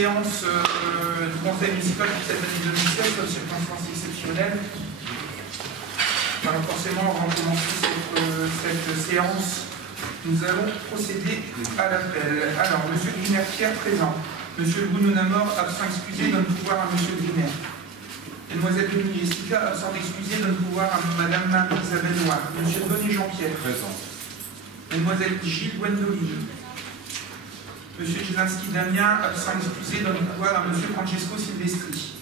séance du conseil municipal pour cette année 2016 comme circonstance exceptionnelle. Alors forcément, avant de commencer cette séance, nous allons procéder à l'appel. Alors, M. Griner-Pierre présent. M. Bounounamor, absent excusé, donne pouvoir à M. Griner. Mademoiselle Denis Jessica, absente excusée, donne pouvoir à Mme Marie-Isabelle Noir. M. Bonnet Jean-Pierre. Présent. Mademoiselle Gilles Gwendoline. M. Jelinski Damien, absent excusé, donne pouvoir à M. Francesco Silvestri.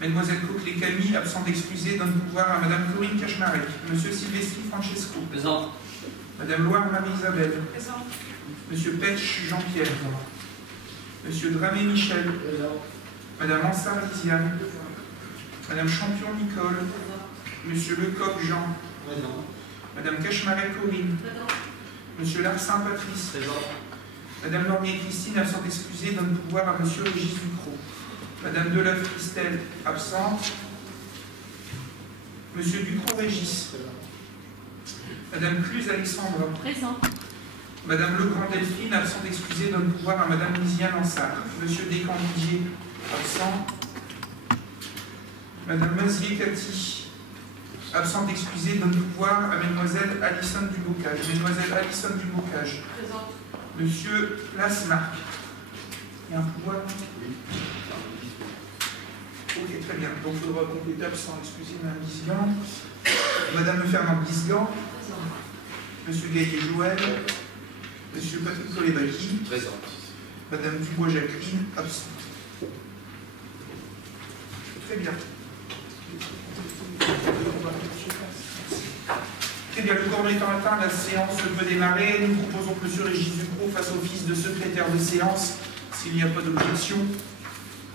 Mademoiselle Coquelet Camille, absente excusée, donne pouvoir à Mme Corinne Cachmarek. M. Silvestri Francesco. Présent. Mme Loire Marie-Isabelle. Présent. M. Petch Jean-Pierre. M. Dramé Michel. Présent. Mme Ansar Lisiane. Mme Champion Nicole. M. Lecoq Jean. Présent. Mme Cachmarek Corinne. Présent. M. Larsin Patrice. Présent. Mme Lormier Christine, absente excusée, donne pouvoir à M. Régis Ducrot. Mme Deleuve Christelle, absente. M. Ducrot Régis. Mme Cluse Alexandre. Présent. Mme Legrand Delphine, absente excusée, donne pouvoir à Mme Lisiane Ansard. M. Descamps-Didier, absent. Mme Mazier Cathy, absente excusée, donne pouvoir à Mlle Alison Dubocage. Mlle Alison Dubocage. Présente. Monsieur Lasmarck. Il y a un pouvoir? Oui. Ok, très bien. Donc il faudra compléter absent excusé, Mme Lisgan. Madame Fernand Lisgan. Monsieur Gaillet Joël. Monsieur Patrick Colébaki. Présent. Madame Dubois Jacqueline, absente. Très bien. Très bien, le corps étant atteint, la séance peut démarrer. Nous proposons que M. Régis Ducrot fasse office de secrétaire de séance, s'il n'y a pas d'objection.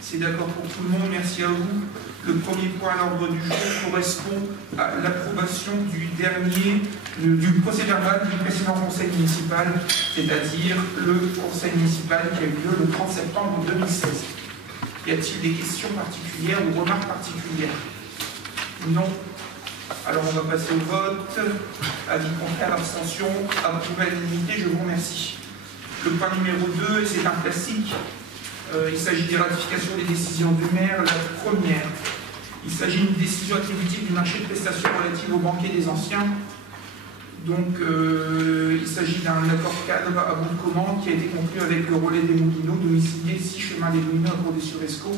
C'est d'accord pour tout le monde, merci à vous. Le premier point à l'ordre du jour correspond à l'approbation du procès verbal du précédent conseil municipal, c'est-à-dire le conseil municipal qui a eu lieu le 30 septembre 2016. Y a-t-il des questions particulières ou remarques particulières? Non. Alors on va passer au vote. Avis contraire, abstention, approuvé à l'unanimité, je vous remercie. Le point numéro 2, c'est un classique. Il s'agit des ratifications des décisions du maire. La première, il s'agit d'une décision attributive du marché de prestations relative aux banquiers des anciens. Donc il s'agit d'un accord cadre à bon de commande qui a été conclu avec le relais des Moulineaux, domicilié 6 chemin des Moulineaux à Courday-sur-Escaut,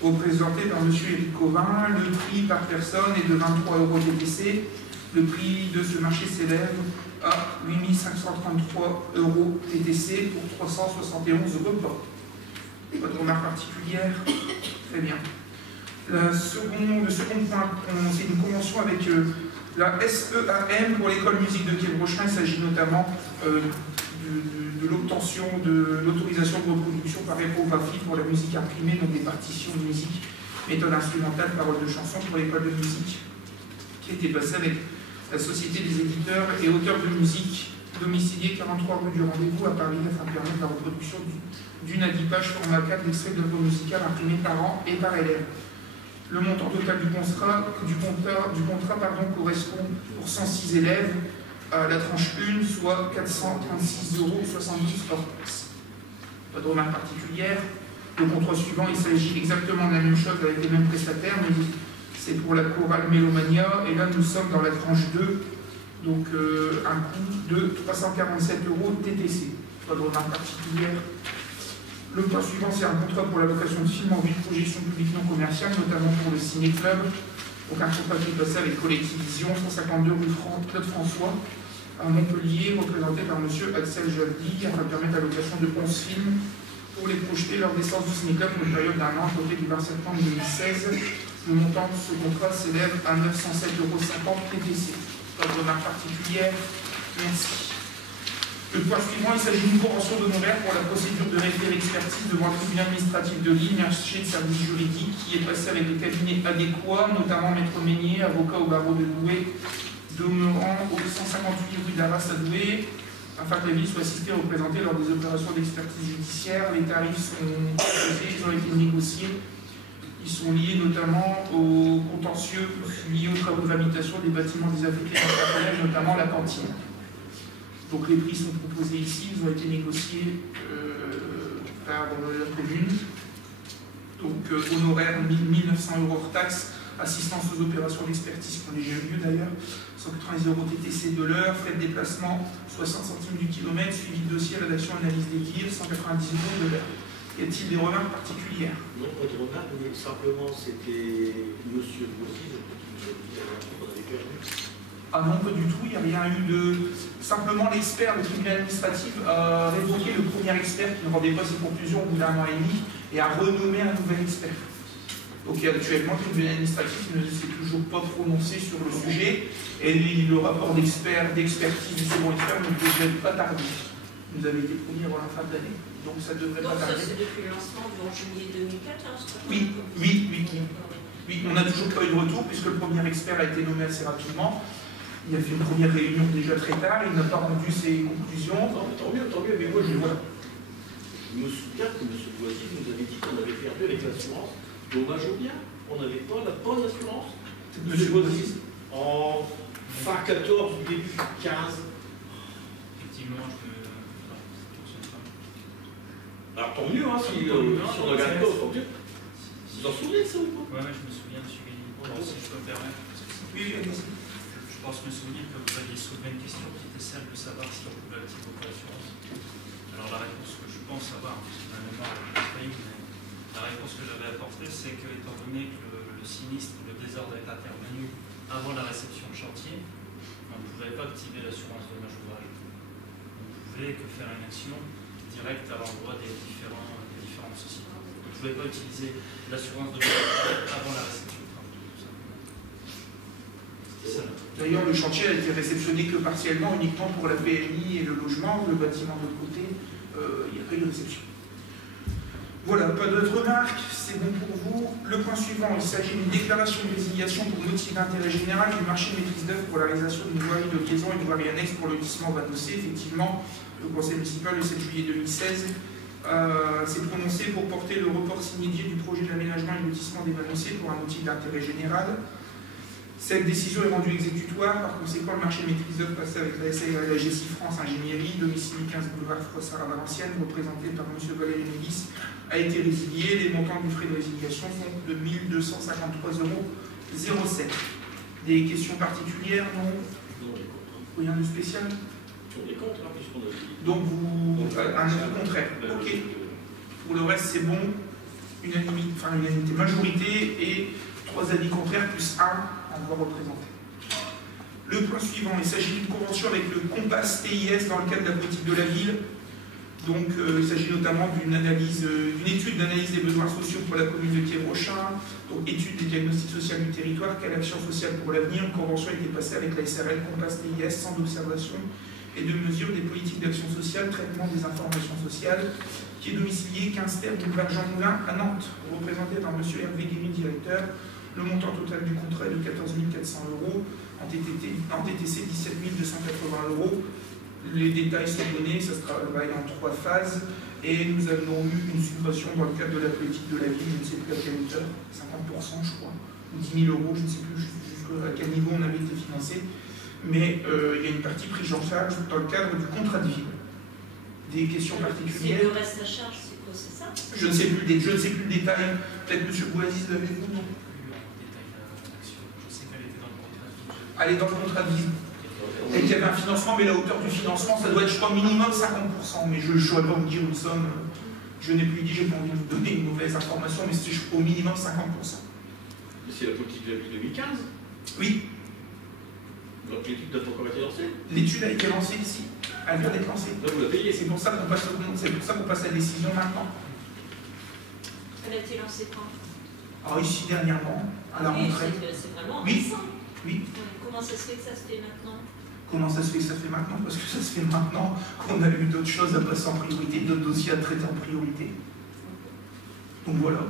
représenté par M. Éric Covin. Le prix par personne est de 23 € TTC. Le prix de ce marché s'élève à 8 533 € TTC pour 371 repas. Pas de remarques particulières? Très bien. Le second point, c'est une convention avec la SEAM pour l'école musique de Quiévrochin. Il s'agit notamment de l'obtention de l'autorisation de reproduction par éprographie pour la musique imprimée, donc des partitions de musique, méthode instrumentale, paroles de chansons pour l'école de musique, qui a été passée avec la Société des éditeurs et auteurs de musique domiciliés 43 rue du Rendez-vous à Paris, afin de permettre la reproduction d'une à 10 pages format 4 d'extrait d'œuvres musicales imprimées par an et par élève. Le montant total du contrat correspond pour 106 élèves à la tranche 1, soit 436,72 € hors taxe. Pas de remarques particulières. Le contrat suivant, il s'agit exactement de la même chose avec les mêmes prestataires, mais c'est pour la chorale Mélomania, et là nous sommes dans la tranche 2, donc un coût de 347 € TTC. Pas de remarques particulières. Le point suivant, c'est un contrat pour la location de films en vue de projection publique non commerciale, notamment pour le Ciné Club. Donc un contrat qui est passé avec Collectivision, 152 rue Claude François, à Montpellier, représenté par M. Axel Jaldi, afin de permettre la location de 11 films pour les projeter lors des séances du Ciné Club pour une période d'un an à côté du 20 septembre 2016. Le montant de ce contrat s'élève à 907,50 € TTC. Pas de remarques particulières. Merci. Le point suivant, il s'agit d'une convention d'honoraires pour la procédure de référé expertise devant le tribunal administratif de Lille, marché de service juridique qui est passé avec des cabinets adéquats, notamment Maître Meignier, avocat au barreau de Douai, demeurant au 158 rue d'Arras à Douai, afin que la ville soit assistée et représentée lors des opérations d'expertise judiciaire. Les tarifs sont proposés, ils ont été négociés. Ils sont liés notamment aux contentieux liés aux travaux de réhabilitation des bâtiments désaffectés dans le collège, notamment la cantine. Donc les prix sont proposés ici, ils ont été négociés par la commune. Donc honoraires 1900 € hors taxe, assistance aux opérations d'expertise qui ont déjà eu lieu d'ailleurs, 190 € TTC de l'heure, frais de déplacement 60 centimes du kilomètre, suivi de dossier, rédaction, analyse des tirs, 190 € de l'heure. Y a-t-il des remarques particulières? Non, pas de remarques, mais simplement c'était Monsieur Boissy, qui nous a dit qu'on avait perdu. Ah non, pas du tout, il n'y a rien eu de... Simplement l'expert, le tribunal administratif, a révoqué le premier expert qui ne rendait pas ses conclusions au bout d'1 an et demi et a renommé un nouvel expert. Donc actuellement, le tribunal administratif ne s'est toujours pas prononcé sur le sujet et le rapport d'expertise du second expert ne devrait pas tarder. Nous avait été promis avant la fin de l'année, donc ça devrait pas tarder. Donc ça c'est depuis le lancement du 11 juillet 2014? Oui, on n'a toujours pas eu de retour puisque le premier expert a été nommé assez rapidement. Il a fait une première réunion déjà très tard, il n'a pas rendu ses conclusions. Non, tant mieux, mais moi je me souviens que M. Boissy nous avait dit qu'on avait perdu avec l'assurance. Dommage ou bien, on n'avait pas la bonne assurance. M. Boissy, en fin 14 ou début 15. Effectivement, Alors tant mieux, hein, si on regarde pas, tant mieux. Vous vous en souvenez de ça ou pas? Oui, je me souviens, M. Gagny. Si je peux me permettre. Oui, Je pense me souvenir que vous aviez soulevé une question qui était celle de savoir si on pouvait activer auprès de l'assurance. Alors la réponse que je pense avoir, c'est la mémoire mais la réponse que j'avais apportée, c'est que, étant donné que le sinistre, le désordre est intervenu avant la réception de chantier, on ne pouvait pas activer l'assurance dommage ouvrage. On ne pouvait que faire une action directe à l'endroit des différentes sociétés. On ne pouvait pas utiliser l'assurance dommage ouvrage avant la réception de travaux, tout simplement. C'est ça. D'ailleurs, le chantier a été réceptionné que partiellement, uniquement pour la PMI et le logement. Le bâtiment de l'autre côté, il n'y a pas eu de réception. Voilà, pas d'autres remarques, c'est bon pour vous. Le point suivant, il s'agit d'une déclaration de résiliation pour motif d'intérêt général du marché de maîtrise d'œuvre pour la réalisation d'une voirie de liaison et d'une voirie annexe pour le lotissement Vanossé. Effectivement, le conseil municipal, le 7 juillet 2016, s'est prononcé pour porter le report signifié du projet d'aménagement et de lotissement des Vanossé pour un motif d'intérêt général. Cette décision est rendue exécutoire, par conséquent le marché de maîtrise d'œuvre passé avec la SAE, la GECI France Ingénierie, domicile 15 boulevard Froissart à Valenciennes, représenté par M. Valéry Mélis, a été résilié. Les montants du frais de résiliation sont de 1 253,07 €. Des questions particulières? Non. Rien de spécial? Sur des contre, puisqu'on a dit. Donc vous... un avis contraire. Ok. Pour le reste, c'est bon. Unanimité, majorité et 3 avis contraires plus 1 en voix représentée. Le point suivant, il s'agit d'une convention avec le Compass TIS dans le cadre de la politique de la ville. Donc il s'agit notamment d'une étude d'analyse des besoins sociaux pour la commune de Thiers-Rochin, donc étude des diagnostics sociaux du territoire, quelle action sociale pour l'avenir. Une convention a été passée avec la SRL Compass TIS, centre d'observation et de mesure des politiques d'action sociale, traitement des informations sociales, qui est domicilié 15 terres boulevard Jean Moulin à Nantes, représenté par M. Hervé Guéry, directeur. Le montant total du contrat est de 14 400 €, en TTC 17 280 €. Les détails sont donnés, ça se travaille en 3 phases, et nous avons eu une subvention dans le cadre de la politique de la ville, je ne sais plus à quelle hauteur, 50% je crois, ou 10 000 €, je ne sais plus jusqu'à quel niveau on avait été financé, mais il y a une partie prise en charge dans le cadre du contrat de ville. Des questions particulières? C'est le reste à charge, c'est quoi, c'est ça? Je ne sais plus le détail, peut-être M. Boaziz l'avez-vous, non? Elle est dans le contrat de vie. Et qu'il y avait un financement, mais la hauteur du financement, ça doit être, je crois, minimum 50%. Mais je ne saurais pas vous dire une somme. Je n'ai plus dit, j'ai pas envie de vous donner une mauvaise information, mais c'est au minimum 50%. Mais c'est la politique de la ville 2015? Oui. Donc l'étude n'a pas encore été lancée? L'étude a été lancée ici. Elle vient d'être lancée. Là, vous la payez. C'est pour ça qu'on passe la décision maintenant. Elle a été lancée quand? Alors ici, dernièrement, à la rentrée. C'est vraiment Oui. récent. Oui. Comment ça se fait que ça se fait maintenant? Comment ça se fait que ça fait maintenant? Parce que ça se fait maintenant qu'on a eu d'autres choses à passer en priorité, d'autres dossiers à traiter en priorité. Donc voilà.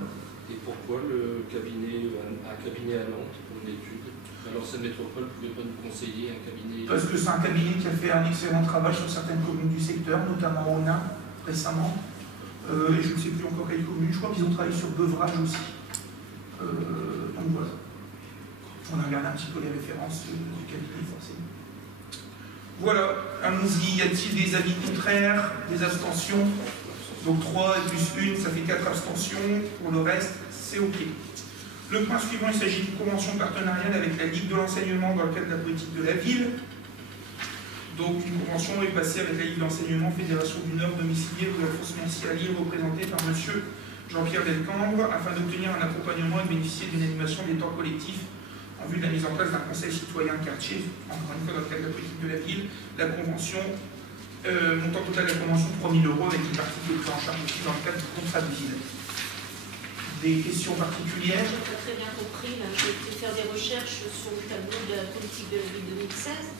Et pourquoi un cabinet à Nantes pour une étude? Alors cette métropole ne pouvait pas nous conseiller un cabinet? Parce que c'est un cabinet qui a fait un excellent travail sur certaines communes du secteur, notamment Ronin récemment. Et je ne sais plus encore quelle commune, je crois qu'ils ont travaillé sur Beuvrages aussi. Donc voilà. On a regardé un petit peu les références du cabinet, forcément. Voilà, allons-y. Y a-t-il des avis contraires, des abstentions? Donc 3 plus 1, ça fait 4 abstentions. Pour le reste, c'est OK. Le point suivant, il s'agit d'une convention partenariale avec la Ligue de l'enseignement dans le cadre de la politique de la ville. Donc une convention est passée avec la Ligue de l'enseignement, Fédération du Nord, domiciliée rue Alphonse-Mancier à Lille, représentée par M. Jean-Pierre Delcambre, afin d'obtenir un accompagnement et de bénéficier d'une animation des temps collectifs en vue de la mise en place d'un conseil citoyen quartier, encore une fois dans le cadre de la politique de la ville. La convention, montant total de la convention 3 000 € avec une partie qui est prise en charge aussi dans le cadre du contrat de ville. Des questions particulières? J'ai pas très bien compris, là, j'ai été faire des recherches sur le tableau de la politique de la ville 2016.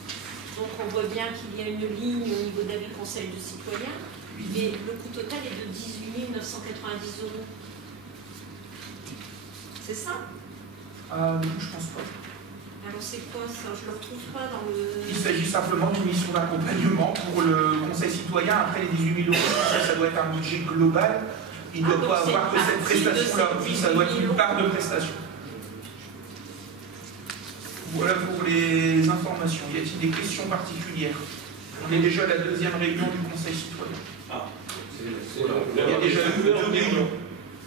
Donc on voit bien qu'il y a une ligne au niveau d'avis conseil de citoyens, mais le coût total est de 18 990 €. C'est ça? Non, je pense pas. Alors c'est quoi ça? Je ne le retrouve pas dans le... Il s'agit simplement d'une mission d'accompagnement pour le conseil citoyen. Après les 18 000 €, ça doit être un budget global. Il ne doit pas avoir que cette prestation-là. Oui, ça doit être une part de prestation. Voilà pour les informations. Y a-t-il des questions particulières? On est déjà à la deuxième réunion du Conseil citoyen. Il y a déjà eu 2 réunions.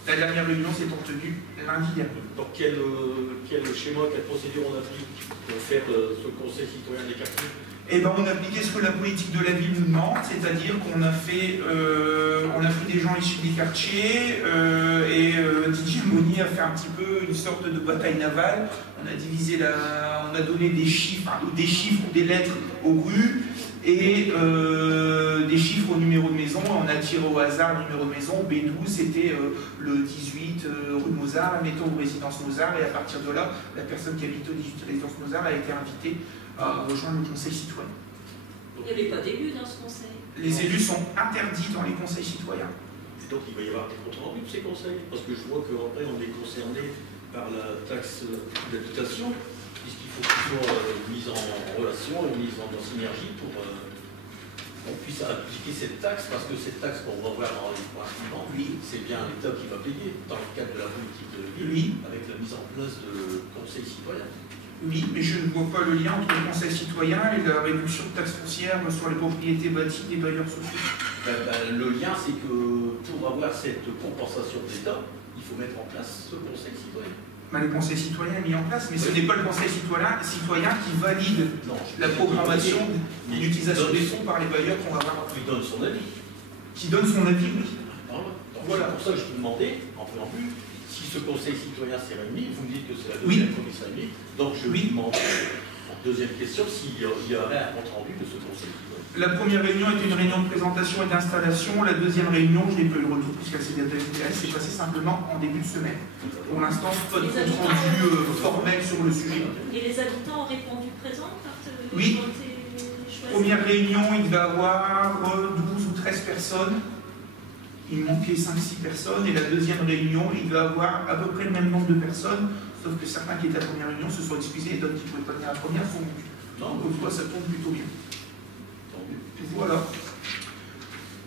La dernière réunion s'est tenue lundi dernier. Donc quel schéma, quelle procédure on applique pour faire ce Conseil citoyen des quartiers? Eh bien, on a appliqué ce que la politique de la ville nous demande, c'est-à-dire qu'on a fait, des gens issus des quartiers et Didier Monnier a fait un petit peu une sorte de bataille navale. On a divisé on a donné des chiffres ou des lettres aux rues et des chiffres au numéro de maison. On a tiré au hasard le numéro de maison. B12, c'était le 18 rue Mozart, mettons, résidence Mozart, et à partir de là, la personne qui habite au 18 résidence Mozart a été invitée à rejoindre le conseil citoyen. Il n'y avait pas d'élus dans ce conseil. Les élus sont interdits dans les conseils citoyens. Et donc il va y avoir des comptes rendus de ces conseils, parce que je vois qu'après on est concerné par la taxe d'habitation, puisqu'il faut toujours une mise en relation, une mise en synergie pour qu'on puisse appliquer cette taxe, parce que cette taxe qu'on va voir dans les points suivants, c'est bien l'État qui va payer dans le cadre de la politique de ville, avec la mise en place de conseils citoyens. Oui, mais je ne vois pas le lien entre le conseil citoyen et la réduction de taxes foncières sur les propriétés bâties des bailleurs sociaux. Le lien, c'est que pour avoir cette compensation de l'État, il faut mettre en place ce conseil citoyen. Le conseil citoyen est mis en place, mais ce n'est pas le conseil citoyen qui valide la programmation d'utilisation des fonds par les bailleurs qu'on va voir. Qui donne son avis. Qui donne son avis, oui. Voilà, pour ça que je vous demandais, en préambule, si ce conseil citoyen s'est réuni, vous me dites que c'est la deuxième fois qu'il s'est réuni, donc je vous demande, en deuxième question, s'il y aurait un compte rendu de ce conseil citoyen. La première réunion était une réunion de présentation et d'installation. La deuxième réunion, je n'ai pas eu le retour puisqu'elle s'est c'est passé simplement en début de semaine. Pour l'instant, pas de compte rendu formel sur le sujet. Et les habitants ont répondu présent quand oui. Ont été choisis. Première réunion, il devait y avoir 12 ou 13 personnes. Il manquait 5-6 personnes. Et la deuxième réunion, il devait y avoir à peu près le même nombre de personnes, sauf que certains qui étaient à la première réunion se sont excusés et d'autres qui ne pouvaient pas venir à la première sont venus. Donc, ça tombe plutôt bien. Voilà.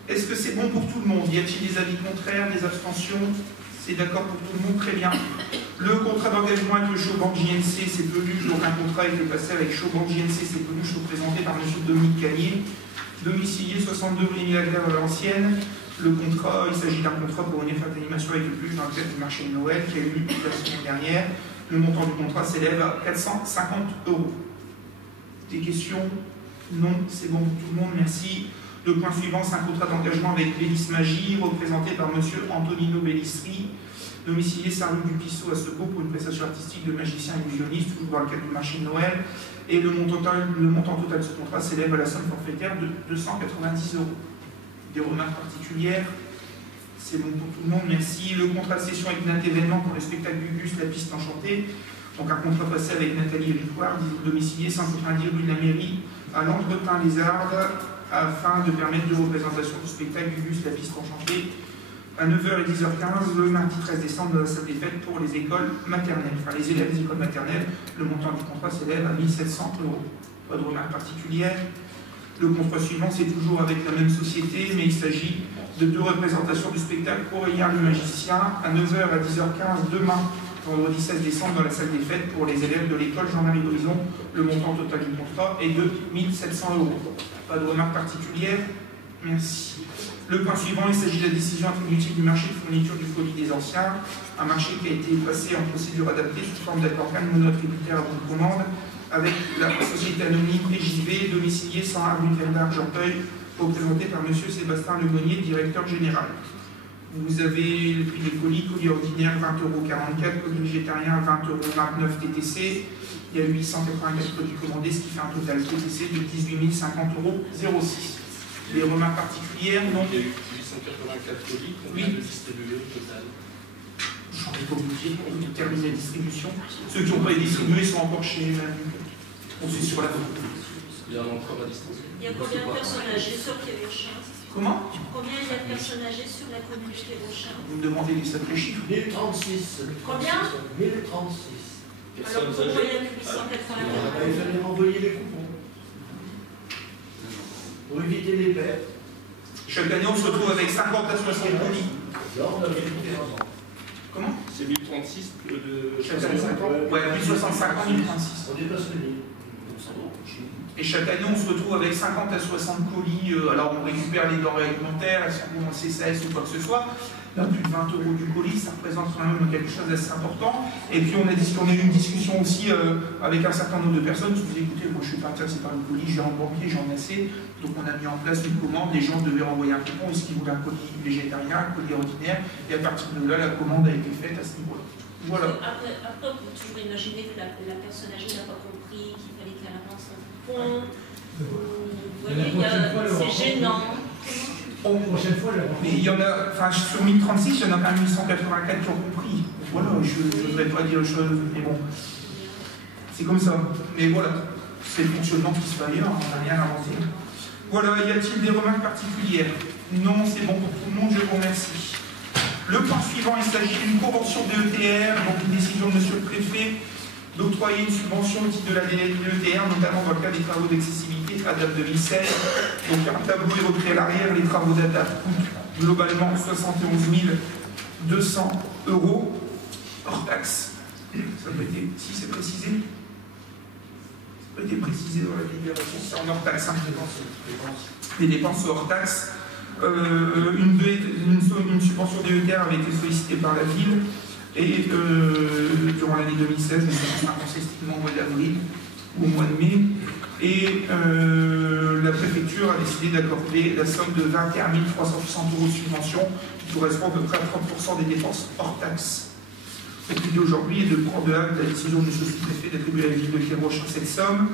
Est-ce que c'est bon pour tout le monde? Y a-t-il des avis contraires, des abstentions? C'est d'accord pour tout le monde? Très bien. Le contrat d'engagement avec le Chauban JNC, c'est Peluche. Donc un contrat a été passé avec Chauban JNC, c'est Peluche, représenté par M. Dominique Cagnier, domicilié 62 rue Émile-Aguerre à l'ancienne. Le contrat, il s'agit d'un contrat pour une fête d'animation avec le Peluche dans le cadre du marché de Noël qui a eu lieu la semaine dernière. Le montant du contrat s'élève à 450 €. Des questions? Non, c'est bon pour tout le monde, merci. Le point suivant, c'est un contrat d'engagement avec Bélis Magie, représenté par M. Antonino Bellistri, domicilié rue du Pissot à Secours pour une prestation artistique de magicien illusionniste, toujours dans le cadre du marché de Noël. Et le montant total de ce contrat s'élève à la somme forfaitaire de 290 €. Des remarques particulières? C'est bon pour tout le monde, merci. Le contrat de cession avec Nat Événement pour le spectacle Gugus, La Piste Enchantée. Donc un contrat passé avec Nathalie Ripoire, domicilié 190 rue de la Mairie, à l'Entretin-les-Arbres, afin de permettre deux représentations du spectacle Gugus, La Piste Enchantée, à 9h et 10h15, le mardi 13 décembre, dans la salle des fêtes pour les écoles maternelles. Enfin, les élèves des écoles maternelles, le montant du contrat s'élève à 1 700 €. Pas de remarque particulière. Le contrat suivant, c'est toujours avec la même société, mais il s'agit de deux représentations du spectacle Aurélien le magicien, à 9h à 10h15, demain, vendredi 16 décembre, dans la salle des fêtes pour les élèves de l'école Jean-Marie Brisson. Le montant total du contrat est de 1 700 €. Pas de remarque particulière? Merci. Le point suivant, il s'agit de la décision attributive du marché de fourniture du colis des anciens, un marché qui a été passé en procédure adaptée sous forme d'accord cadre monotributaire à bout de commande avec la société anonyme EJV, domiciliée 101 rue Verdun Argenteuil, représentée par M. Sébastien Lemonnier, directeur général. Vous avez le prix des colis ordinaire 20,44 €, colis végétarien 20,29 € TTC. Il y a 884 colis commandés, ce qui fait un total TTC de 18 050,06 €. Des remarques particulières? Non. Il y a eu 884 colis, combien de distribués au total? J'en ai pas oublié, on vient de terminer la distribution. Ceux qui n'ont pas été distribués sont encore chez on sait sur la photo. Il y a encore à distribuer. Il y a combien de personnes âgées sur Kévochin? Comment? Combien il y a de personnes âgées sur la commune de Kévochin? Vous me demandez des sacrés chiffres? 1036. Combien? 1036. Alors pourquoi il y a 884? Il fallait renvoyer les coupons. Pour éviter les pertes. Chaque année, on se retrouve avec 50 à 60 colis. Là, on avait tout avant. Comment? C'est 1036 de... Chaque année, 50? Ouais, 1065 ans, 1036. On dépasse le 1000. Et chaque année, on se retrouve avec 50 à 60 colis. Alors, on récupère les denrées alimentaires, elles sont en CCAS ou quoi que ce soit. Là, plus de 20 € du colis, ça représente quand même quelque chose d'assez important. Et puis, on a eu une discussion aussi avec un certain nombre de personnes qui disaient écoutez, moi, je suis pas intéressé par le colis, j'ai un banquier, j'en ai assez. Donc, on a mis en place une commande. Les gens devaient renvoyer un coupon. Est-ce qu'ils voulaient un colis végétarien, un colis ordinaire? Et à partir de là, la commande a été faite à ce niveau-là. Voilà. Après, on peut toujours imaginer que la personne âgée n'a pas compris qu'il fallait qu'elle avance un coupon. Vous voyez, c'est gênant. Prochaine fois, mais il y en a, enfin sur 1036, il y en a quand même 884 qui ont compris. Voilà, je ne voudrais pas dire les choses, mais bon, c'est comme ça. Mais voilà, c'est le fonctionnement qui se fait ailleurs, on n'a rien inventé. Voilà, y a-t-il des remarques particulières? Non, c'est bon pour tout le monde, je vous remercie. Le point suivant, il s'agit d'une convention DETR, donc une décision de M. le Préfet d'octroyer une subvention au titre de la DETR, notamment dans le cadre des travaux d'accessibilité ADAP 2016. Donc un tableau est repris à l'arrière, les travaux d'ADAP coûtent globalement 71 200 € hors taxe. Ça peut être, si c'est précisé, ça peut être précisé dans la libération, c'est en hors taxe. Hein. Les dépenses hors taxe. Une subvention DETR avait été sollicitée par la ville. Et durant l'année 2016, c'est un conseil strictement au mois d'avril ou au mois de mai, et la préfecture a décidé d'accorder la somme de 21 360 € de subvention, qui correspond à peu près à 30% des dépenses hors taxes. L'idée aujourd'hui est de prendre acte de la décision du sous-préfet d'attribuer à la ville de Kévochin cette somme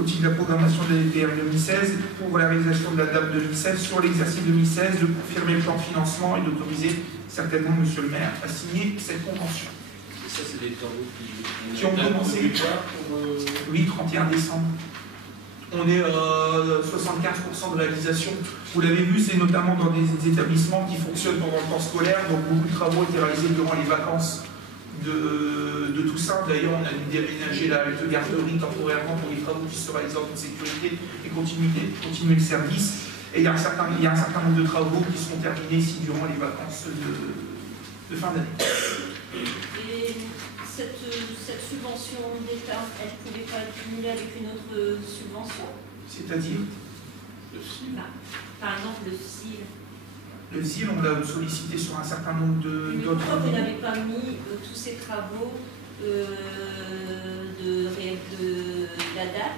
au titre de la programmation de la DETR 2016 pour la réalisation de la DAP 2016 sur l'exercice 2016, de confirmer le plan de financement et d'autoriser certainement M. le maire à signer cette convention. Et ça, c'est des travaux qui ont commencé oui, 31 décembre. On est à 75% de réalisation. Vous l'avez vu, c'est notamment dans des établissements qui fonctionnent pendant le temps scolaire, donc beaucoup de travaux étaient réalisés durant les vacances de Toussaint. D'ailleurs, on a dû déménager la halte garderie temporairement pour les travaux qui se réalisent en toute sécurité et continuer le service. Et il y a un certain nombre de travaux qui seront terminés ici durant les vacances de fin d'année. Et cette subvention d'État, elle ne pouvait pas être cumulée avec une autre subvention? C'est-à-dire le FSIL. Par exemple, le FSIL. Le FSIL, on l'a sollicité sur un certain nombre d'autres. Pourquoi vous n'avez pas mis tous ces travaux de l'ADAP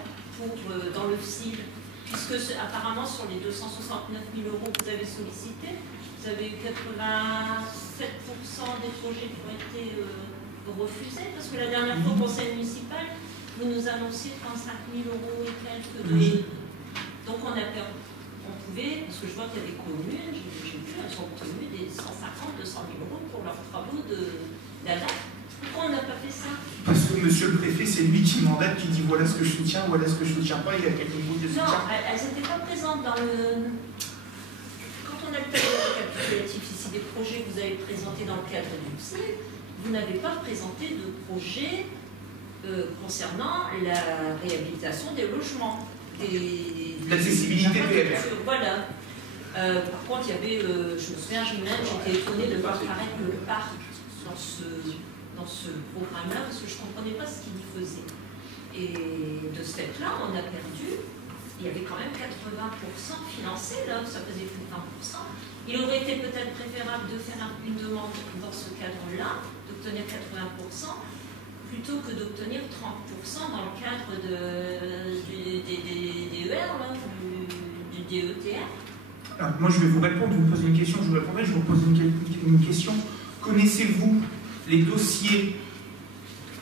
dans le FSIL? Puisque apparemment sur les 269 000 € que vous avez sollicités, vous avez eu 87% des projets qui ont été refusés. Parce que la dernière fois au conseil municipal, vous nous annonciez 35 000 € et quelques de... Oui. Donc on pouvait, parce que je vois qu'il y a des communes, j'ai vu, elles ont obtenu des 150 200 000 € pour leurs travaux d'ADAP. Pourquoi on n'a pas fait ça? Parce que monsieur le préfet, c'est lui qui mandate, qui dit voilà ce que je soutiens, voilà ce que je ne soutiens pas, il y a quel niveau de soutien. Non, elles n'étaient pas présentes dans le... Quand on a le tableau récapitulatif ici des projets que vous avez présentés dans le cadre du FSIL, vous n'avez pas présenté de projet concernant la réhabilitation des logements. L'accessibilité PMR. Voilà. Par contre, il y avait, je me souviens, j'étais étonnée de voir apparaître le parc dans ce programme-là, parce que je ne comprenais pas ce qu'il y faisait. Et de ce fait-là, on a perdu, il il y avait quand même 80% financé, là, ça faisait plus de 20%. Il aurait été peut-être préférable de faire une demande dans ce cadre-là, d'obtenir 80%, plutôt que d'obtenir 30% dans le cadre des DER, là, du DETR. Alors, moi, je vais vous répondre, vous me posez une question, je vous répondrai, je vous pose une question. Connaissez-vous les dossiers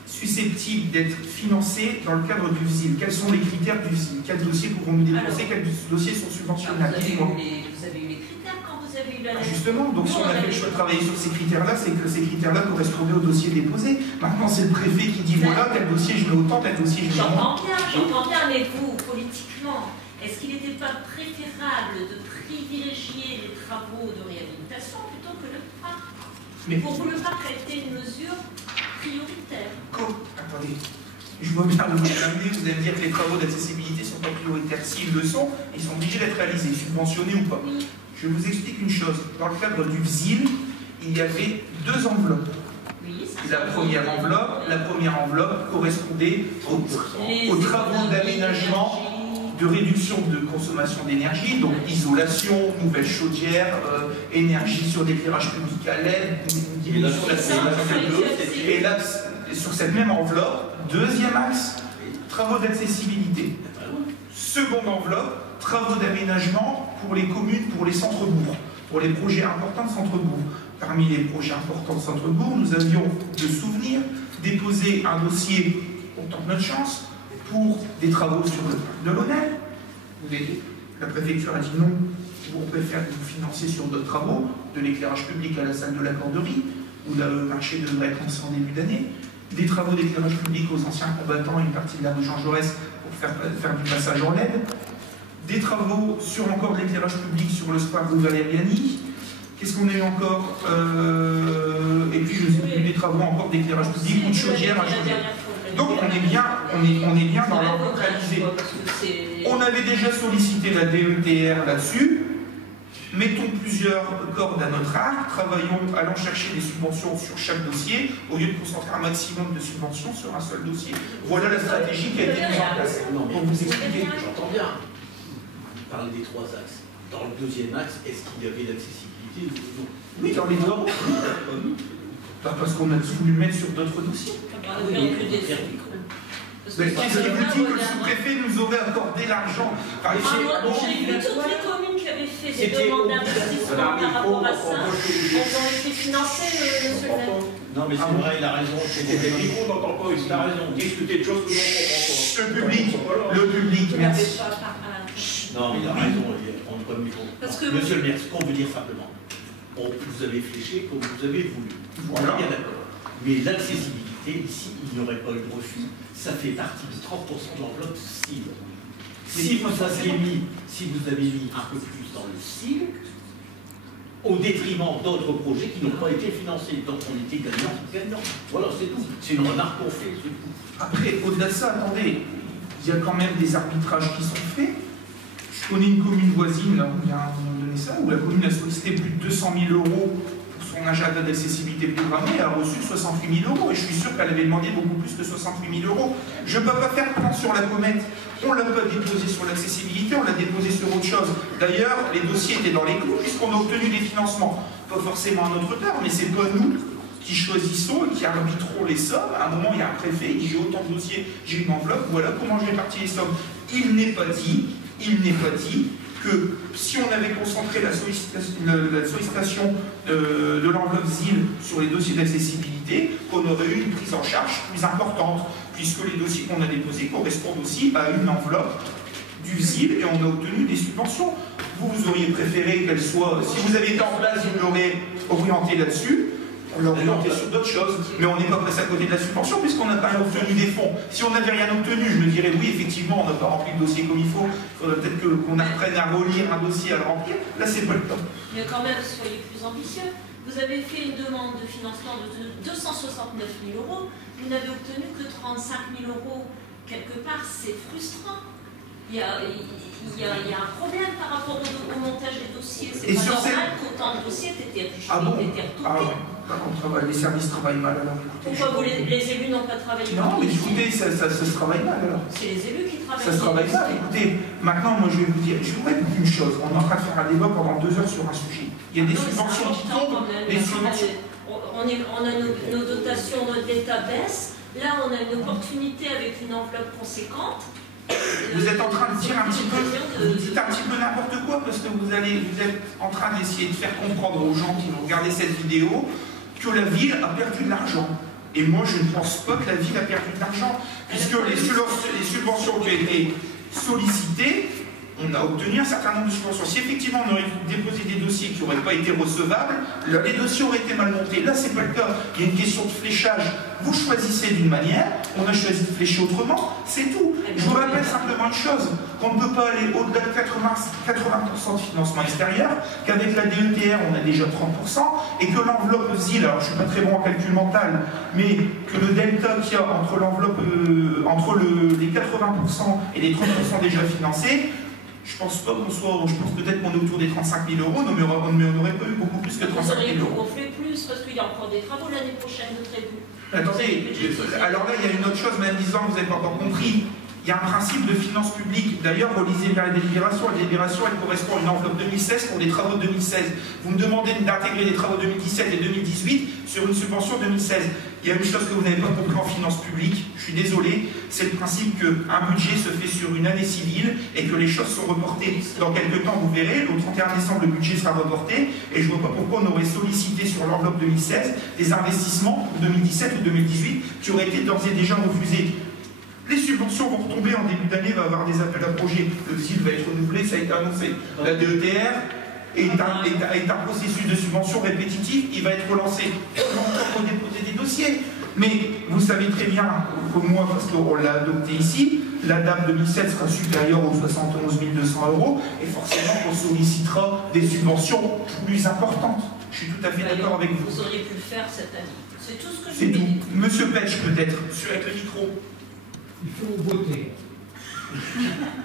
susceptibles d'être financés dans le cadre du VSIL? Quels sont les critères du VSIL? Quels dossiers pouvons-nous dépenser? Quels dossiers sont subventionnables? Vous avez eu les critères quand vous avez eu la lettre. Justement, donc si on a fait le choix de travailler sur ces critères-là, c'est que ces critères-là correspondaient au dossier déposé. Maintenant, c'est le préfet qui dit voilà, tel dossier je mets autant, tel dossier je mets moins. J'entends bien, mais vous, politiquement, est-ce qu'il n'était pas préférable de privilégier les travaux de réhabilitation plutôt que le parc? Mais pour vous, le parc a été une mesure prioritaire. Attendez, je vois bien le vous allez me dire que les travaux d'accessibilité sont pas prioritaires. S'ils le sont, ils sont obligés d'être réalisés, subventionnés ou pas. Oui. Je vous explique une chose. Dans le cadre du VSIL, il y avait 2 enveloppes. Oui, la première enveloppe correspondait aux travaux d'aménagement, de réduction de consommation d'énergie, donc isolation, nouvelles chaudières, énergie sur l'éclairage public à LED, diminution de la consommation de l'eau. Et là, sur cette même enveloppe, deuxième axe, travaux d'accessibilité. Seconde enveloppe, travaux d'aménagement pour les communes, pour les centres-bourgs, pour les projets importants de centres-bourgs. Parmi les projets importants de centre-bourg, nous avions, de souvenir, déposé un dossier, autant que notre chance, pour des travaux sur le parc de l'Aunel. La préfecture a dit non, on préfère vous financer sur d'autres travaux, de l'éclairage public à la salle de la Corderie, où le marché devrait être lancé en début d'année, des travaux d'éclairage public aux anciens combattants et une partie de la rue Jean Jaurès pour faire du passage en LED, des travaux sur encore de l'éclairage public sur le square rue Valériani. Qu'est-ce qu'on a eu encore et puis je ne sais plus, des travaux encore d'éclairage public ou de chaudière à changer. Donc on est bien dans l'enveloppe réalisée. On avait déjà sollicité la DETR là-dessus. Mettons plusieurs cordes à notre arc, allons chercher des subventions sur chaque dossier, au lieu de concentrer un maximum de subventions sur un seul dossier. Voilà la stratégie qui a été mise en place. Pour vous expliquer, j'entends bien. Vous parlez des 3 axes. Dans le deuxième axe, est-ce qu'il y avait l'accessibilité ou non? Oui, dans les travaux. Parce qu'on a voulu le mettre sur d'autres dossiers. Mais qu'est-ce qui vous dit que le sous-préfet nous aurait accordé l'argent? J'ai vu toutes les communes qui avaient fait des demandes d'investissement par rapport à ça. Elles ont été financées, monsieur le maire. Non, mais c'est vrai, il a raison. C'était des micros, on n'entend pas, il a raison. Discuter de choses que l'on comprend pas. Le public, merci. Non, mais il a raison, on ne peut pas le micro. Monsieur le maire, ce qu'on veut dire simplement, vous avez fléché comme vous avez voulu. Voilà. Bien d'accord. Mais l'accessibilité, ici, il n'y aurait pas eu de refus. Ça fait partie de 30% de l'enveloppe cible. Si vous avez mis un peu plus dans le cible, au détriment d'autres projets qui n'ont pas été financés. Donc on était gagnant. Voilà, c'est tout. C'est une remarque qu'on fait, c'est tout. Après, au-delà de ça, attendez, il y a quand même des arbitrages qui sont faits. Je connais une commune voisine, là, où il y a un moment donné ça, où la commune a sollicité plus de 200 000 € pour son agenda d'accessibilité programmée, elle a reçu 68 000 €, et je suis sûr qu'elle avait demandé beaucoup plus que 68 000 €. Je ne peux pas faire plan sur la comète. On ne l'a pas déposé sur l'accessibilité, on l'a déposé sur autre chose. D'ailleurs, les dossiers étaient dans les clous, puisqu'on a obtenu des financements. Pas forcément à notre hauteur, mais c'est pas nous qui choisissons et qui arbitrons les sommes. À un moment, il y a un préfet, il dit j'ai autant de dossiers, j'ai une enveloppe, voilà comment je répartis les sommes. Il n'est pas dit que si on avait concentré la sollicitation de l'enveloppe ZIL sur les dossiers d'accessibilité, qu'on aurait eu une prise en charge plus importante, puisque les dossiers qu'on a déposés correspondent aussi à une enveloppe du ZIL et on a obtenu des subventions. Vous auriez préféré qu'elle soit, si vous aviez été en place, vous l'aurez orienté là-dessus. On l'a orienté sur d'autres choses, mais on n'est pas passé à côté de la subvention puisqu'on n'a pas obtenu des fonds. Si on n'avait rien obtenu, je me dirais oui, effectivement, on n'a pas rempli le dossier comme il faut. Il faudrait peut-être qu'on apprenne à relire un dossier, à le remplir. Là, c'est pas le temps. Mais quand même, soyez plus ambitieux. Vous avez fait une demande de financement de 269 000 €. Vous n'avez obtenu que 35 000 €. Quelque part, c'est frustrant. Il y a un problème par rapport au montage des dossiers. C'est pas normal qu'autant de dossiers étaient retournés. Les services travaillent mal, alors écoutez. Pourquoi les élus n'ont pas travaillé? Non, mais écoutez, ça se travaille mal, alors. C'est les élus qui travaillent. Ça se travaille mal. Écoutez, maintenant, moi, je vais vous dire, je vous répète une chose. On est en train de faire un débat pendant 2 heures sur un sujet. Il y a des subventions qui tombent, des subventions. On a nos dotations, notre État baisse. Là, on a une opportunité avec une enveloppe conséquente. Vous êtes en train de dire un petit peu, vous dites un petit peu n'importe quoi parce que vous êtes en train d'essayer de faire comprendre aux gens qui vont regarder cette vidéo que la ville a perdu de l'argent. Et moi, je ne pense pas que la ville a perdu de l'argent, puisque les subventions qui ont été sollicitées, on a obtenu un certain nombre de subventions. Si effectivement on aurait déposé des dossiers qui n'auraient pas été recevables, là, les dossiers auraient été mal montés. Là, c'est pas le cas. Il y a une question de fléchage. Vous choisissez d'une manière, on a choisi de flécher autrement, c'est tout. Je vous rappelle simplement une chose, qu'on ne peut pas aller au-delà de 80% de financement extérieur, qu'avec la DETR, on a déjà 30%, et que l'enveloppe ZIL, alors je ne suis pas très bon en calcul mental, mais que le delta qu'il y a entre l'enveloppe, les 80% et les 30% déjà financés, je pense pas qu'on soit, je pense peut-être qu'on est autour des 35 000 euros, mais on n'aurait pas eu beaucoup plus que 35 000 euros. On fait plus, parce qu'il y a encore des travaux l'année prochaine de prévu. Attendez, alors là, il y a une autre chose, Mme Disant, vous n'avez pas encore compris. Il y a un principe de finances publiques. D'ailleurs, relisez bien la délibération. La délibération, elle correspond à une enveloppe 2016 pour des travaux 2016. Vous me demandez d'intégrer des travaux 2017 et 2018 sur une subvention 2016. Il y a une chose que vous n'avez pas compris en finances publiques, je suis désolé, c'est le principe qu'un budget se fait sur une année civile et que les choses sont reportées. Dans quelques temps, vous verrez, au 31 décembre, le budget sera reporté et je ne vois pas pourquoi on aurait sollicité sur l'enveloppe 2016 des investissements pour 2017 ou 2018 qui auraient été d'ores et déjà refusés. Les subventions vont retomber en début d'année, il va y avoir des appels à projets. Le CIL va être renouvelé, ça a été annoncé. La DETR est un processus de subvention répétitif, il va être relancé. On va encore déposer des dossiers. Mais vous savez très bien, comme moi, parce qu'on l'a adopté ici, la DAP 2007 sera supérieure aux 71 200 euros et forcément on sollicitera des subventions plus importantes. Je suis tout à fait d'accord avec vous. Vous auriez pu le faire cette année. C'est tout ce que je C'est vous tout. dis. Monsieur Petch, peut-être, avec le micro. Il faut voter.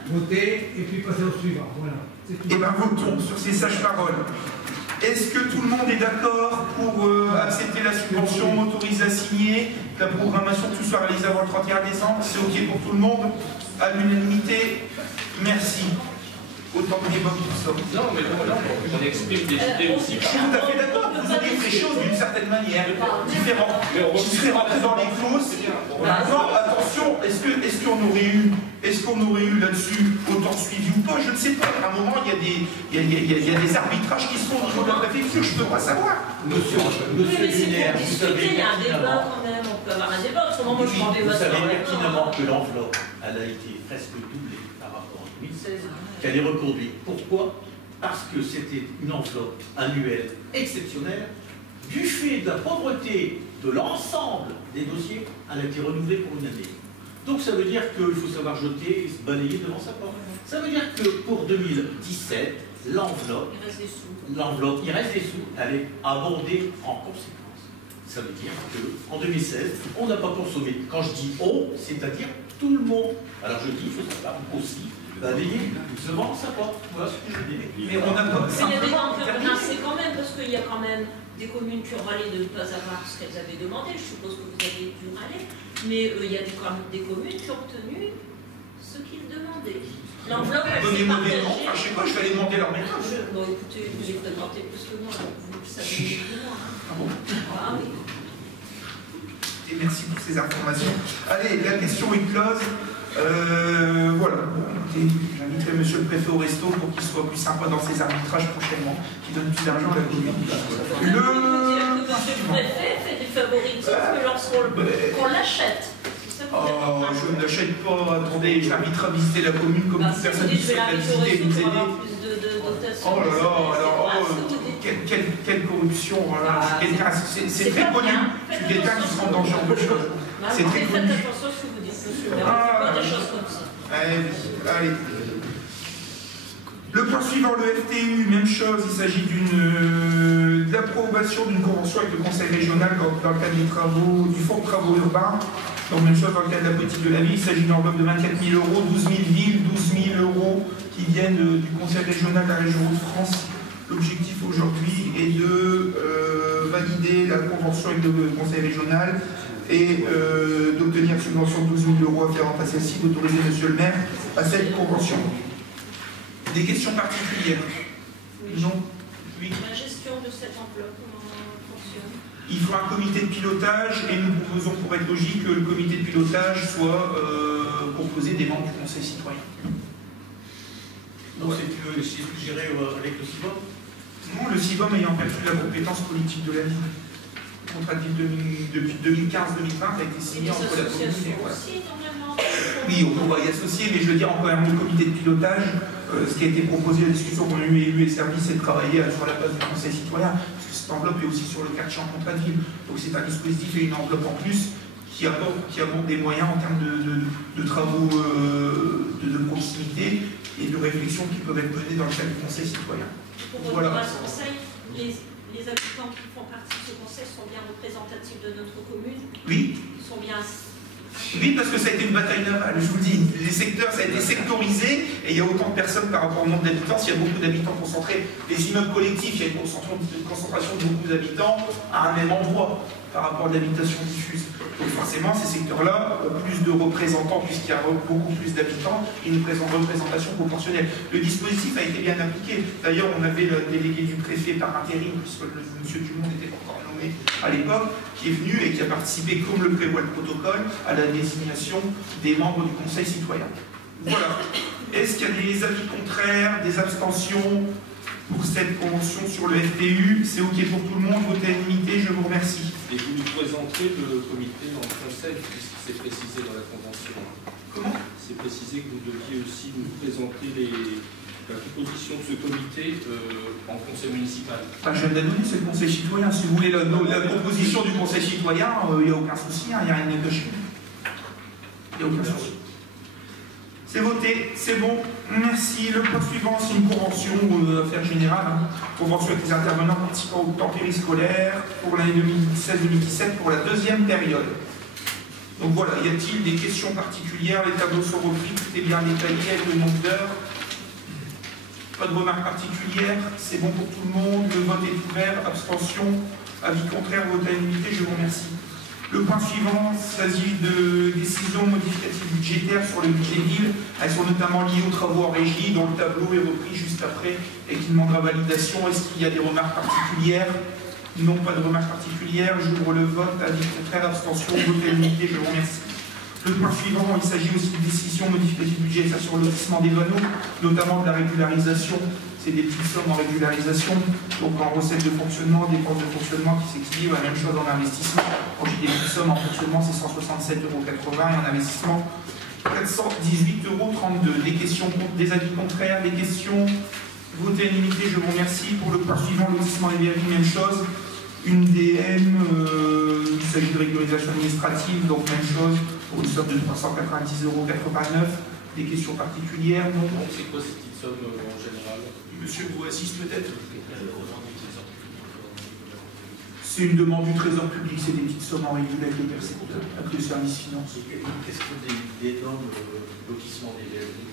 Voter et puis passer au suivant. Voilà. Eh bien, votons sur ces sages paroles. Est-ce que tout le monde est d'accord pour accepter la subvention, autorisée à signer, que la programmation, tout soit réalisé avant le 31 décembre? C'est OK pour tout le monde? À l'unanimité? Merci. Autant de débat pour ça. Non, mais voilà, on exprime des idées aussi. Je suis tout à fait d'accord, vous avez fait les choses d'une certaine manière, différente. Qui serait rentré dans les clauses. Maintenant, attention, est-ce qu'on aurait eu là-dessus autant suivi ou pas? Je ne sais pas. À un moment, il y a des arbitrages qui se font au niveau de la préfecture, je ne peux pas savoir. Monsieur Binaire, vous savez Il y a un débat quand même, on peut avoir un débat, autrement moi je m'en débat. Vous savez pertinemment que l'enveloppe, elle a été presque doublée par rapport à 2016, qu'elle est reconduite. Pourquoi? Parce que c'était une enveloppe annuelle exceptionnelle. Du fait de la pauvreté de l'ensemble des dossiers, elle a été renouvelée pour une année. Donc ça veut dire qu'il faut savoir jeter et se balayer devant sa porte. Ça veut dire que pour 2017, l'enveloppe, il reste des sous, elle est abondée en conséquence. Ça veut dire qu'en 2016, on n'a pas consommé. Quand je dis on, c'est-à-dire tout le monde. Alors je dis, il faut savoir aussi balayer devant sa porte. Voilà ce que je dis. Mais on n'a pas. Mais il y a des entreprises quand même, parce qu'il y a quand même des communes qui ont râlé de ne pas avoir ce qu'elles avaient demandé. Je suppose que vous avez dû râler. Mais il y a quand même des communes qui ont obtenu ce qu'ils demandaient. L'enveloppe, elle s'est partagée. Enfin, je sais pas, je vais aller demander leur méthode. Bon, écoutez, vous les fréquentez plus que moi, vous le savez mieux que moi. Ah oui. Et merci pour ces informations. Allez, la question est close. Voilà. J'inviterai monsieur le préfet au resto pour qu'il soit plus sympa dans ses arbitrages prochainement, qu'il donne plus d'argent à la commune. Monsieur le préfet fait des favoritismes lorsqu'on l'achète. Oh, je ne l'achète pas. Attendez, j'inviterai à visiter la commune comme toute personne qui souhaite la visiter et nous aider. Oh là là, alors, quelle corruption, voilà. C'est très connu. Je suis quelqu'un qui se rend dans ce genre de choses. C'est très connu. Faites attention à ce que vous dites, monsieur. Pas des choses comme ça. Allez. Le point suivant, le FTU, même chose, il s'agit de l'approbation d'une convention avec le conseil régional dans le cadre des travaux, du fonds de travaux urbains. Donc même chose dans le cadre de la politique de la ville, il s'agit d'une enveloppe de 24 000 euros, 12 000 villes, 12 000 euros qui viennent du conseil régional de la région Hauts-de-France. L'objectif aujourd'hui est de valider valider la convention avec le conseil régional et d'obtenir une subvention de 12 000 € afférente à celle-ci, d'autoriser monsieur le maire à cette convention. Des questions particulières? Non? Oui. La gestion de cette enveloppe, comment fonctionne? Il faut un comité de pilotage et nous proposons, pour être logique, que le comité de pilotage soit composé des membres du conseil citoyen. Donc c'est plus géré avec le CIVOM? Non, le CIVOM ayant perdu la compétence politique de la ville. Le contrat de ville depuis 2015-2020 a été signé entre la commune et voilà. Oui, on va y associer, mais je veux dire, en quand même le comité de pilotage, ce qui a été proposé, la discussion qu'on a eue élus et services, c'est de travailler sur la base du conseil citoyen, parce que cette enveloppe est aussi sur le quartier en contrat de ville. Donc c'est un dispositif et une enveloppe en plus qui apporte des moyens en termes de travaux de proximité et de réflexion qui peuvent être menés dans le cadre du conseil citoyen. Pour revenir à ce conseil, les habitants qui font partie de ce conseil sont bien représentatifs de notre commune? Oui. Ils sont bien... Oui, parce que ça a été une bataille navale, je vous le dis. Les secteurs, ça a été sectorisé, et il y a autant de personnes par rapport au nombre d'habitants. S'il y a beaucoup d'habitants concentrés, les immeubles collectifs, il y a une concentration de beaucoup d'habitants à un même endroit par rapport à l'habitation diffuse. Donc forcément, ces secteurs-là ont plus de représentants, puisqu'il y a beaucoup plus d'habitants, et une représentation proportionnelle. Le dispositif a été bien appliqué. D'ailleurs, on avait le délégué du préfet par intérim, puisque le monsieur Dumont n'était pas encore nommé à l'époque, qui est venu et qui a participé, comme le prévoit le protocole, à la désignation des membres du conseil citoyen. Voilà. Est-ce qu'il y a des avis contraires, des abstentions pour cette convention sur le FPU? C'est OK pour tout le monde, vote à l'unité, je vous remercie. Et vous nous présenterez le comité dans le conseil, puisque c'est précisé dans la convention. Comment? C'est précisé que vous deviez aussi nous présenter la composition de ce comité en conseil municipal. Bah, je viens de la donner, c'est le conseil citoyen. Si vous voulez la composition du conseil citoyen, il n'y a aucun souci, il n'y a rien à cacher. Il n'y a aucun souci. C'est voté, c'est bon, merci. Le point suivant, c'est une convention affaires générales, convention avec les intervenants participant au temps périscolaire pour l'année 2016-2017 pour la deuxième période. Donc voilà, y a-t-il des questions particulières? Les tableaux sont repris, tout est bien détaillé avec le nombre d'heures. Pas de remarques particulières, c'est bon pour tout le monde, le vote est ouvert, abstention, avis contraire, vote à l'unité, je vous remercie. Le point suivant s'agit de décisions modificatives budgétaires sur le budget ville. Elles sont notamment liées aux travaux en régie, dont le tableau est repris juste après et qui demandera validation. Est-ce qu'il y a des remarques particulières? Non, pas de remarques particulières. J'ouvre le vote, avis contraire, abstention, vote à l'unité, je vous remercie. Le point suivant, il s'agit aussi de décisions modificatives budgétaires sur le lotissement des vanneaux, notamment de la régularisation. C'est des petites sommes en régularisation, donc en recettes de fonctionnement, dépenses de fonctionnement qui s'équilibrent, la même chose en investissement. Quand j'ai des petites sommes en fonctionnement, c'est 167,80 € et en investissement, 418,32 €. Des questions, des avis contraires, des questions, votez à l'unité, je vous remercie. Pour le point suivant, lotissement des verries, même chose. Une DM, il s'agit de régularisation administrative, donc même chose, pour une somme de 390,89 €. Des questions particulières? Non. C'est quoi ces petites sommes en général? Monsieur vous assiste peut-être? C'est une demande du Trésor public, c'est des petites sommes en régulé avec le percepteur, avec le service finance. Qu'est-ce que des normes lotissement des verries?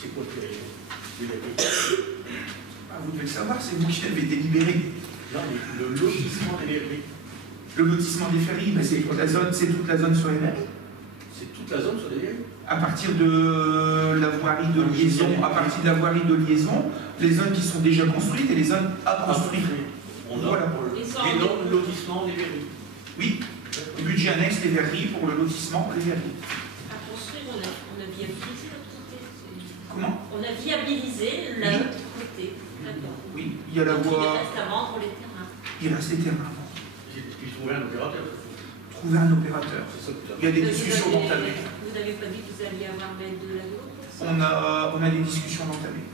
C'est quoi le Vous devez le savoir, c'est vous qui l'avez délibéré. Non, mais le lotissement des verries. Le lotissement des ferries, c'est toute la zone sur les verries. C'est toute la zone sur les verries? À partir de la voirie de liaison, les zones qui sont déjà construites et les zones à construire. Voilà. Et donc le lotissement des verries. Oui, le budget annexe les verries pour le lotissement des verries. À construire, on a viabilisé l'autre côté. Comment? On a viabilisé l'autre côté. D'accord. Oui, il y a la Donc, voie. il reste à vendre les terrains. Il reste les terrains. Il trouvait un opérateur. Trouver un opérateur. Il y a des discussions d'entamer. Vous n'avez pas dit que vous alliez avoir l'aide de la gauche? On a des discussions d'entamer.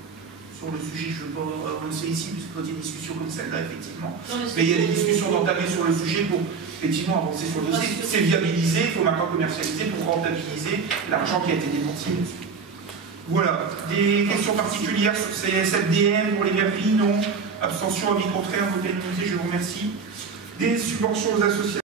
Sur le sujet, je ne veux pas avancer ici, puisque quand il y a des discussions comme celle-là, effectivement. Mais il y a des discussions d'entamer sur le sujet pour effectivement avancer sur le dossier. C'est viabilisé, il faut maintenant commercialiser pour rentabiliser l'argent qui a été dépensé dessus. Voilà. Des questions particulières sur ces SFDM pour les verries? Non. Abstention, avis contraire, vote à l'unité, je vous remercie. Des subventions aux associations.